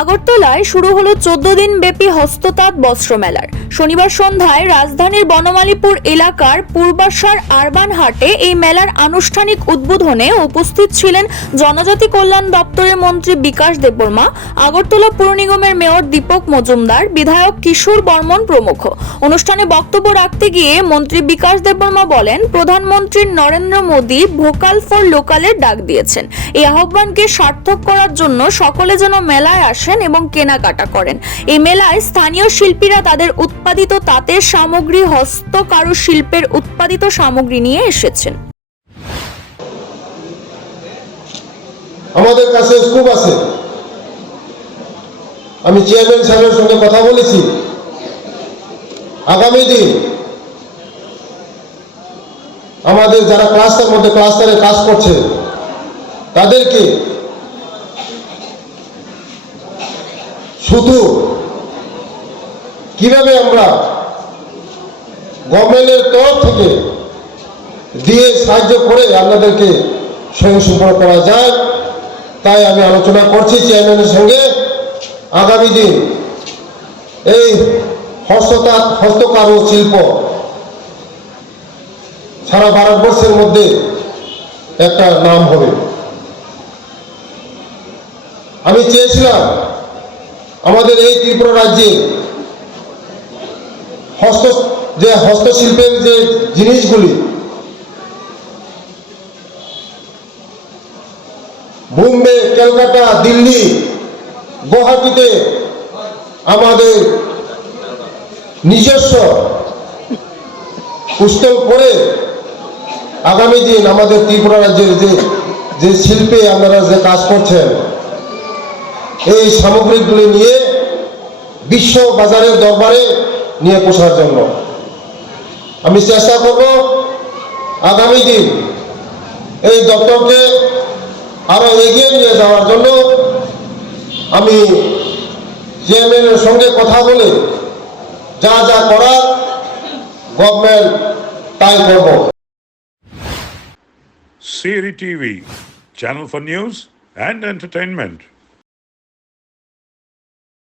আগরতলায় শুরু হলো 14 দিন ব্যাপী হস্ততাঁত বস্ত্র মেলার। শনিবার সন্ধ্যায় রাজধানীর বনমালীপুর এলাকার পূর্বাশার আরবান হাটে এই মেলার আনুষ্ঠানিক উদ্বোধনে উপস্থিত ছিলেন জনজাতি কল্যাণ দপ্তরের মন্ত্রী বিকাশ দেববর্মা, আগরতলা পুর নিগমের মেয়র দীপক মজুমদার, বিধায়ক কিশোর বর্মন প্রমুখ। অনুষ্ঠানে বক্তব্য রাখতে গিয়ে মন্ত্রী বিকাশ দেববর্মা বলেন, প্রধানমন্ত্রী নরেন্দ্র মোদী ভোকাল ফর লোকালের ডাক দিয়েছেন। এই আহ্বানকে সার্থক করার জন্য সকলে যেন মেলায় আসেন এবং কেনাকাটা করেন। এই মেলায় স্থানীয় শিল্পীরা তাদের উৎপাদিত তাঁতের সামগ্রী, হস্তকারুশিল্পের উৎপাদিত সামগ্রী নিয়ে এসেছেন। আমাদের কাছে স্কুপ আছে। আমি চেয়ারম্যান সাহেবের সঙ্গে কথা বলেছি, আগামী দিন আমাদের যারা ক্লাস্টারে কাজ করছে তাদেরকে শুধু কিভাবে আমরা গভর্নমেন্টের তরফ থেকে দিয়ে সাহায্য করে আপনাদেরকে স্বয়ংসম্পূর্ণ করা যায়, তাই আমি আলোচনা করছি চেয়ারম্যানের সঙ্গে। আগামী দিন এই হস্তকারু শিল্প সারা ভারতবর্ষের মধ্যে একটা নাম হবে। আমি চেয়েছিলাম আমাদের এই ত্রিপুরা রাজ্যে হস্তশিল্পের যে জিনিসগুলি বোম্বে, কলকাতা, দিল্লি, গুয়াহাটিতে আমাদের নিজস্ব উৎসব করে আগামী দিন আমাদের ত্রিপুরা রাজ্যের যে শিল্পে আপনারা যে কাজ করছেন এই সামগ্রীগুলি নিয়ে বিশ্ব বাজারের দরবারে নিয়ে পোষার জন্য আমি চেষ্টা করব। আগামী দিন এই দপ্তরকে আরো এগিয়ে নিয়ে যাওয়ার জন্য আমি চেয়ারম্যানের সঙ্গে কথা বলে যা যা করার গভর্নমেন্ট তাই করব। CRI TV, channel for news and entertainment.